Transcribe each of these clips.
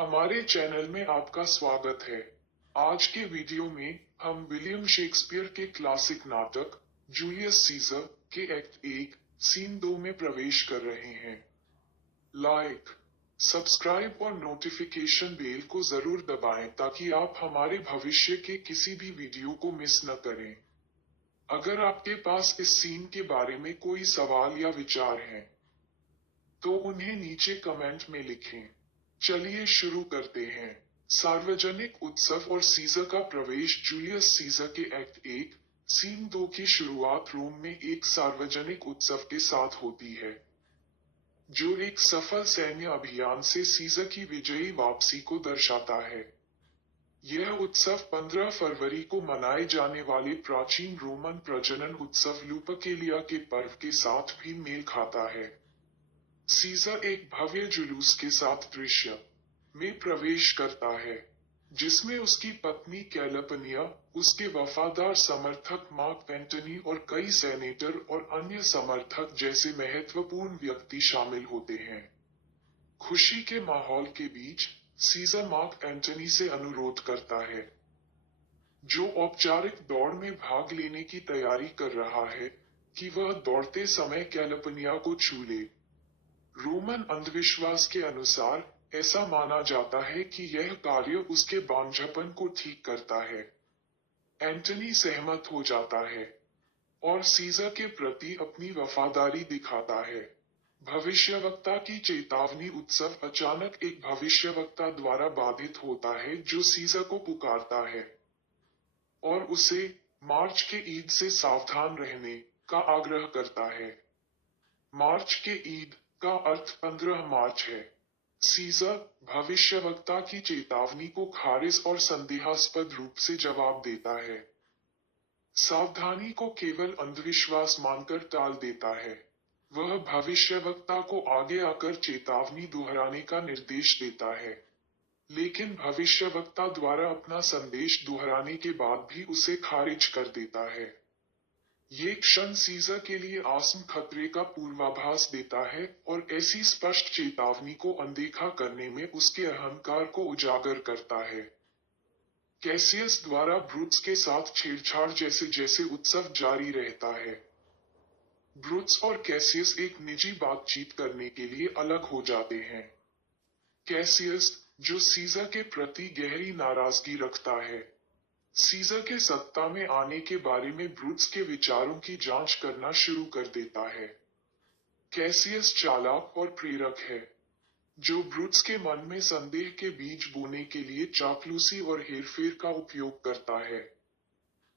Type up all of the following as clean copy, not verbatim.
हमारे चैनल में आपका स्वागत है। आज के वीडियो में हम विलियम शेक्सपियर के क्लासिक नाटक जूलियस सीजर के एक्ट 1 सीन 2 में प्रवेश कर रहे हैं। लाइक, सब्सक्राइब और नोटिफिकेशन बेल को जरूर दबाएं ताकि आप हमारे भविष्य के किसी भी वीडियो को मिस न करें। अगर आपके पास इस सीन के बारे में कोई सवाल या विचार हैं, तो उन्हें नीचे कमेंट में लिखें। चलिए शुरू करते हैं। सार्वजनिक उत्सव और सीजर का प्रवेश। जूलियस सीजर के एक्ट 1 सीन 2 की शुरुआत रोम में एक सार्वजनिक उत्सव के साथ होती है, जो एक सफल सैन्य अभियान से सीजर की विजयी वापसी को दर्शाता है। यह उत्सव 15 फरवरी को मनाए जाने वाले प्राचीन रोमन प्रजनन उत्सव लुपकेलिया के पर्व के साथ भी मेल खाता है। सीजर एक भव्य जुलूस के साथ दृश्य में प्रवेश करता है, जिसमें उसकी पत्नी कैलपनिया, उसके वफादार समर्थक मार्क एंटनी और कई सेनेटर और अन्य समर्थक जैसे महत्वपूर्ण व्यक्ति शामिल होते हैं। खुशी के माहौल के बीच सीजर मार्क एंटनी से अनुरोध करता है, जो औपचारिक दौड़ में भाग लेने की तैयारी कर रहा है, कि वह दौड़ते समय कैलपनिया को छू ले। रोमन अंधविश्वास के अनुसार ऐसा माना जाता है कि यह कार्य उसके बांझपन को ठीक करता है। एंटनी सहमत हो जाता है और सीजर के प्रति अपनी वफादारी दिखाता है। भविष्यवक्ता की चेतावनी। उत्सव अचानक एक भविष्यवक्ता द्वारा बाधित होता है, जो सीजर को पुकारता है और उसे मार्च के ईद से सावधान रहने का आग्रह करता है। मार्च के ईद का अर्थ 15 मार्च है। सीजर भविष्यवक्ता की चेतावनी को खारिज और संदेहास्पद रूप से जवाब देता है। सावधानी को केवल अंधविश्वास मानकर टाल देता है। वह भविष्यवक्ता को आगे आकर चेतावनी दोहराने का निर्देश देता है, लेकिन भविष्यवक्ता द्वारा अपना संदेश दोहराने के बाद भी उसे खारिज कर देता है। ये क्षण सीजर के लिए आसन्न खतरे का पूर्वाभास देता है और ऐसी स्पष्ट चेतावनी को अनदेखा करने में उसके अहंकार को उजागर करता है। कैसियस द्वारा ब्रूट्स के साथ छेड़छाड़। जैसे जैसे उत्सव जारी रहता है, ब्रूट्स और कैसियस एक निजी बातचीत करने के लिए अलग हो जाते हैं। कैसियस, जो सीजर के प्रति गहरी नाराजगी रखता है, सीजर के सत्ता में आने के बारे में ब्रूट्स के विचारों की जांच करना शुरू कर देता है। कैसियस चालाक और प्रेरक है, जो ब्रूट्स के मन में संदेह के बीज बोने के लिए चापलूसी और हेरफेर का उपयोग करता है।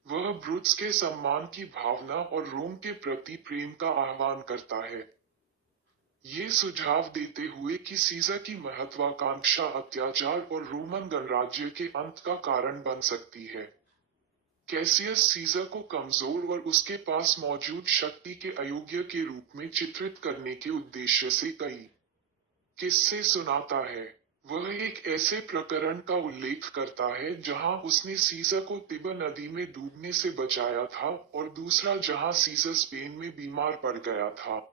वह ब्रूट्स के सम्मान की भावना और रोम के प्रति प्रेम का आह्वान करता है, ये सुझाव देते हुए कि सीजर की महत्वाकांक्षा अत्याचार और रोमन गणराज्य के अंत का कारण बन सकती है। कैसियस सीजर को कमजोर और उसके पास मौजूद शक्ति के अयोग्य के रूप में चित्रित करने के उद्देश्य से कई किस्से सुनाता है। वह एक ऐसे प्रकरण का उल्लेख करता है जहां उसने सीजर को तिबर नदी में डूबने से बचाया था, और दूसरा जहां सीजर स्पेन में बीमार पड़ गया था,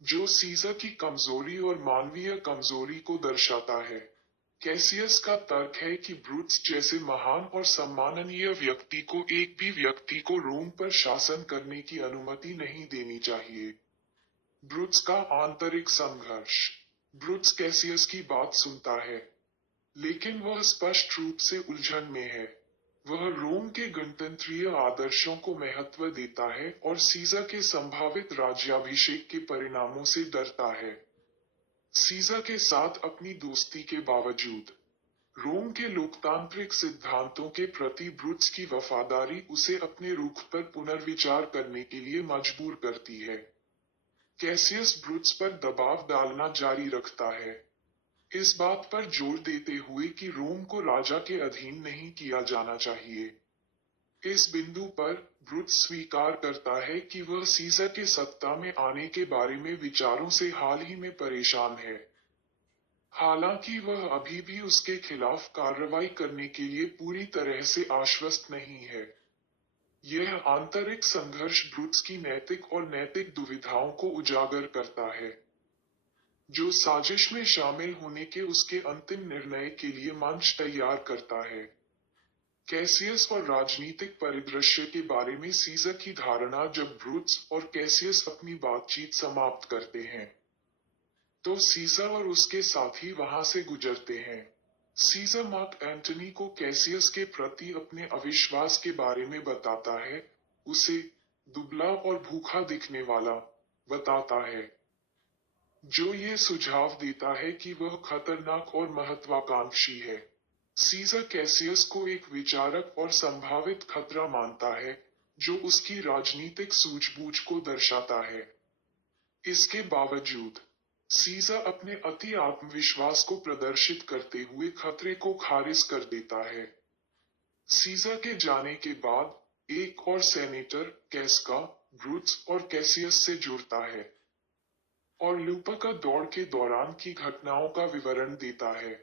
जो सीजर की कमजोरी और मानवीय कमजोरी को दर्शाता है। कैसियस का तर्क है कि ब्रूट्स जैसे महान और सम्माननीय व्यक्ति को एक भी व्यक्ति को रोम पर शासन करने की अनुमति नहीं देनी चाहिए। ब्रूट्स का आंतरिक संघर्ष। ब्रूट्स कैसियस की बात सुनता है, लेकिन वह स्पष्ट रूप से उलझन में है। वह रोम के गणतंत्रीय आदर्शों को महत्व देता है और सीजर के संभावित राज्याभिषेक के परिणामों से डरता है। सीजर के साथ अपनी दोस्ती के बावजूद रोम के लोकतांत्रिक सिद्धांतों के प्रति ब्रूट्स की वफादारी उसे अपने रुख पर पुनर्विचार करने के लिए मजबूर करती है। कैसियस ब्रूट्स पर दबाव डालना जारी रखता है, इस बात पर जोर देते हुए कि रोम को राजा के अधीन नहीं किया जाना चाहिए। इस बिंदु पर ब्रूट्स स्वीकार करता है कि वह सीजर के सत्ता में आने के बारे में विचारों से हाल ही में परेशान है, हालांकि वह अभी भी उसके खिलाफ कार्रवाई करने के लिए पूरी तरह से आश्वस्त नहीं है। यह आंतरिक संघर्ष ब्रूट्स की नैतिक और नैतिक दुविधाओं को उजागर करता है। जो साजिश में शामिल होने के उसके अंतिम निर्णय के लिए मंच तैयार करता है। कैसियस और राजनीतिक परिदृश्य के बारे में सीजर की धारणा। जब ब्रूटस और कैसियस अपनी बातचीत समाप्त करते हैं, तो सीजर और उसके साथी वहां से गुजरते हैं। सीजर मार्क एंटनी को कैसियस के प्रति अपने अविश्वास के बारे में बताता है, उसे दुबला और भूखा दिखने वाला बताता है, जो ये सुझाव देता है कि वह खतरनाक और महत्वाकांक्षी है। सीजर कैसियस को एक विचारक और संभावित खतरा मानता है, जो उसकी राजनीतिक सूझबूझ को दर्शाता है। इसके बावजूद सीजर अपने अति आत्मविश्वास को प्रदर्शित करते हुए खतरे को खारिज कर देता है। सीजर के जाने के बाद एक और सेनेटर कैस्का ब्रूटस और कैसियस से जुड़ता है और लूपा दौड़ के दौरान की घटनाओं का विवरण देता है।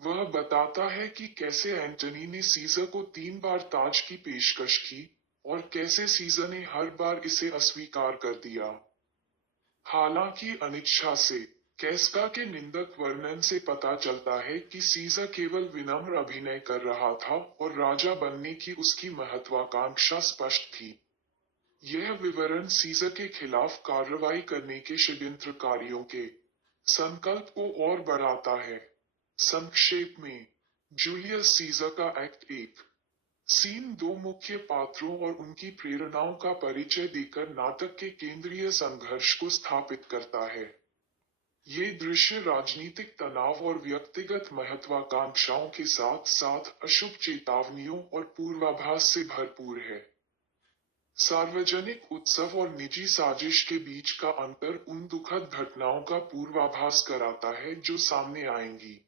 वह बताता है कि कैसे एंटनी ने सीजर को 3 बार ताज की पेशकश की और कैसे सीजर ने हर बार इसे अस्वीकार कर दिया। हालांकि अनिच्छा से कैस्का के निंदक वर्णन से पता चलता है कि सीजर केवल विनम्र अभिनय कर रहा था और राजा बनने की उसकी महत्वाकांक्षा स्पष्ट थी। यह विवरण सीजर के खिलाफ कार्रवाई करने के षड्यंत्रकारियों के संकल्प को और बढ़ाता है। संक्षेप में, जूलियस सीजर का एक्ट 1 सीन 2 मुख्य पात्रों और उनकी प्रेरणाओं का परिचय देकर नाटक के केंद्रीय संघर्ष को स्थापित करता है। ये दृश्य राजनीतिक तनाव और व्यक्तिगत महत्वाकांक्षाओं के साथ साथ अशुभ चेतावनियों और पूर्वाभास से भरपूर है। सार्वजनिक उत्सव और निजी साजिश के बीच का अंतर उन दुखद घटनाओं का पूर्वाभास कराता है जो सामने आएंगी,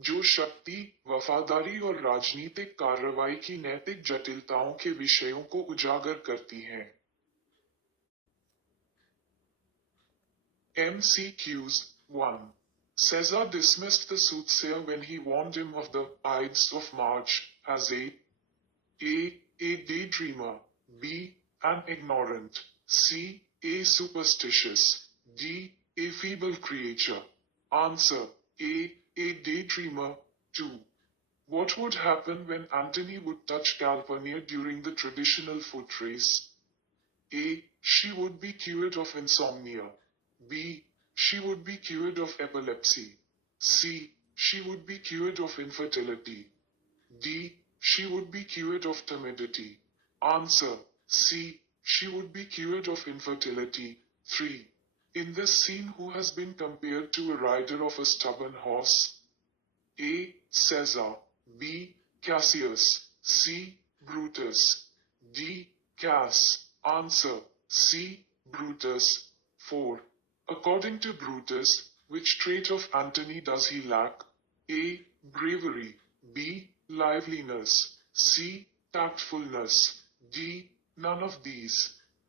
जो शक्ति, वफादारी और राजनीतिक कार्रवाई की नैतिक जटिलताओं के विषयों को उजागर करती हैं। MCQs 1. Caesar dismissed the soothsayer when he warned him of the Ides of March as a daydreamer, B. an ignorant, C. a superstitious, D. a feeble creature. Answer: A daydreamer. 2. What would happen when Antony would touch Calpurnia during the traditional foot race? A. She would be cured of insomnia. B. She would be cured of epilepsy. C. She would be cured of infertility. D. She would be cured of timidity. Answer: C. She would be cured of infertility. 3. In this scene, who has been compared to a rider of a stubborn horse? A. Caesar. B. Cassius. C. Brutus. D. Cass. Answer: C. Brutus. 4. According to Brutus, which trait of Antony does he lack? A. Bravery. B. Liveliness. C. Tactfulness. D. None of these.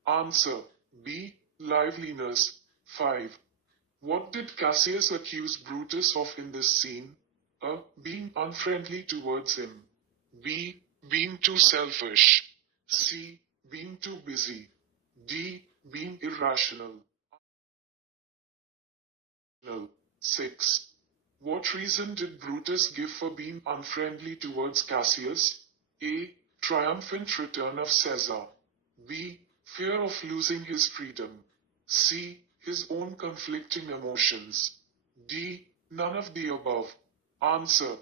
Answer: B. Liveliness. 5. What did Cassius accuse Brutus of in this scene? A. Being unfriendly towards him. B. Being too selfish. C. Being too busy. D. Being irrational. 6. What reason did Brutus give for being unfriendly towards Cassius? A. Triumphant return of Caesar. B. Fear of losing his freedom. C. His own conflicting emotions. D. None of the above. Answer: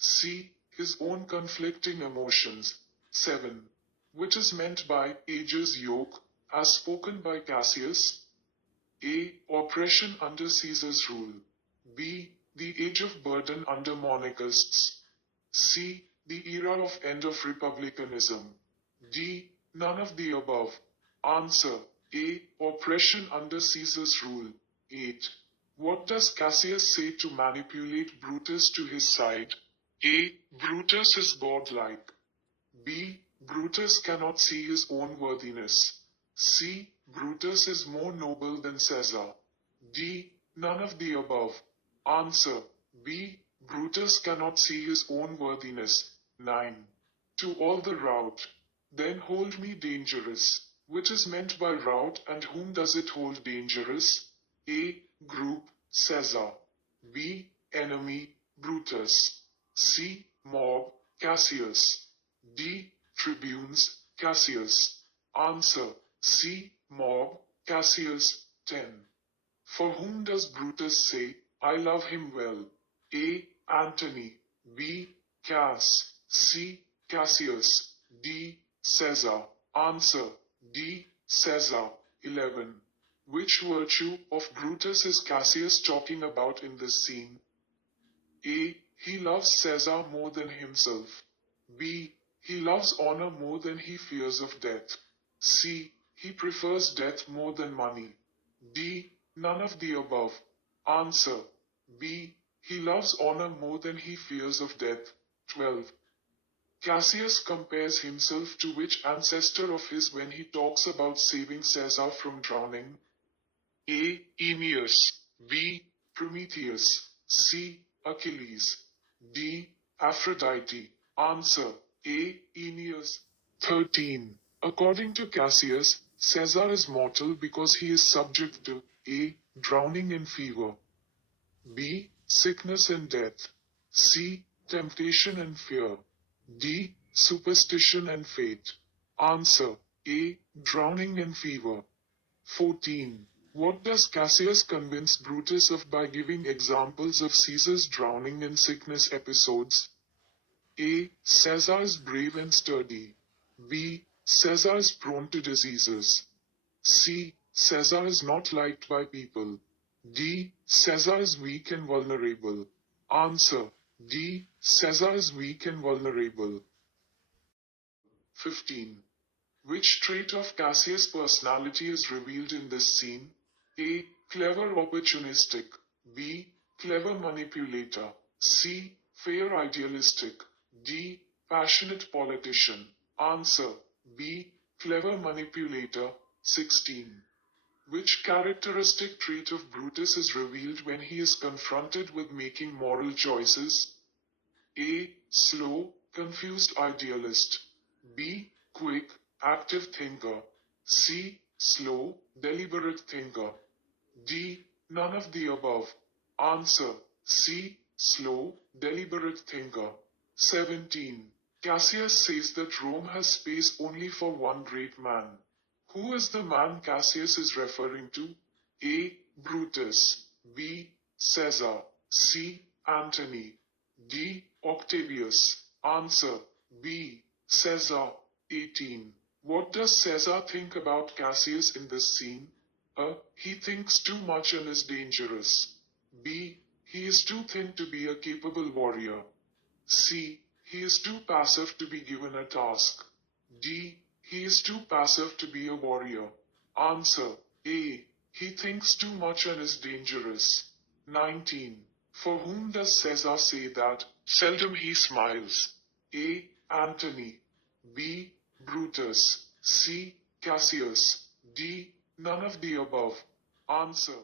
C. His own conflicting emotions. 7. Which is meant by age's yoke, as spoken by Cassius? A. Oppression under Caesar's rule. B. The age of burden under monarchists. C. The era of end of republicanism. D. None of the above. Answer: A. Oppression under Caesar's rule. 8. What does Cassius say to manipulate Brutus to his side? A. Brutus is godlike. B. Brutus cannot see his own worthiness. C. Brutus is more noble than Caesar. D. None of the above. Answer: B. Brutus cannot see his own worthiness. 9. To all the rout, then hold me dangerous. Which is meant by rout and whom does it hold dangerous? A. Group. Caesar. B. Enemy, Brutus. C. Mob, Cassius. D. Tribunes, Cassius. Answer. C. Mob, Cassius. 10. For whom does Brutus say, I love him well? A. Antony. B. Cass. C. Cassius. D. Caesar. Answer. D. Caesar. 11. Which virtue of Brutus is Cassius talking about in this scene? A. He loves Caesar more than himself. B. He loves honor more than he fears of death. C. He prefers death more than money. D. None of the above. Answer. B. He loves honor more than he fears of death. 12. Cassius compares himself to which ancestor of his when he talks about saving Caesar from drowning? A. Aeneas. B. Prometheus. C. Achilles. D. Aphrodite. Answer. A. Aeneas. 13. According to Cassius, Caesar is mortal because he is subject to A. Drowning and fever. B. Sickness and death. C. Temptation and fear. D. Superstition and fate. Answer. A. Drowning and fever. 14. What does Cassius convince Brutus of by giving examples of Caesar's drowning and sickness episodes? A. Caesar is brave and sturdy. B. Caesar is prone to diseases. C. Caesar is not liked by people. D. Caesar is weak and vulnerable. Answer. D. Caesar is weak and vulnerable. 15. Which trait of Cassius' personality is revealed in this scene? A. Clever opportunistic. B. Clever manipulator. C. Fair idealistic. D. Passionate politician. Answer. B. Clever manipulator. 16. Which characteristic trait of Brutus is revealed when he is confronted with making moral choices? A. Slow, confused idealist. B. Quick, active thinker. C. Slow, deliberate thinker. D. None of the above. Answer. C. Slow, deliberate thinker. 17. Cassius says that Rome has space only for one great man. Who is the man Cassius is referring to? A. Brutus. B. Caesar. C. Antony. D. Octavius. Answer. B. Caesar. 18. What does Caesar think about Cassius in this scene? A. He thinks too much and is dangerous. B. He is too thin to be a capable warrior. C. He is too passive to be given a task. D. He is too passive to be a warrior. Answer. A. He thinks too much and is dangerous. 19. For whom does Caesar say that seldom he smiles? A. Antony. B. Brutus. C. Cassius. D. None of the above. Answer.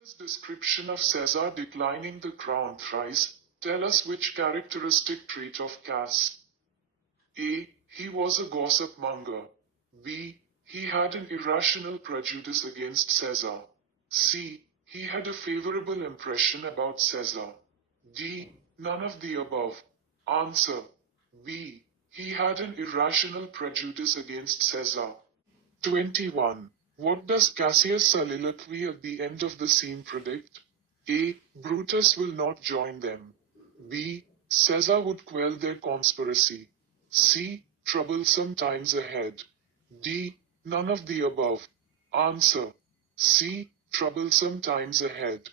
This description of Caesar declining the crown thrice, tell us which characteristic trait of Cass. A. He was a gossip monger. B. He had an irrational prejudice against Caesar. C. He had a favorable impression about Caesar. D. None of the above. Answer. B. He had an irrational prejudice against Caesar. 21. What does Cassius' soliloquy at the end of the scene predict? A. Brutus will not join them. B. Caesar would quell their conspiracy. C. Troublesome times ahead. D. None of the above. Answer. C. Troublesome times ahead.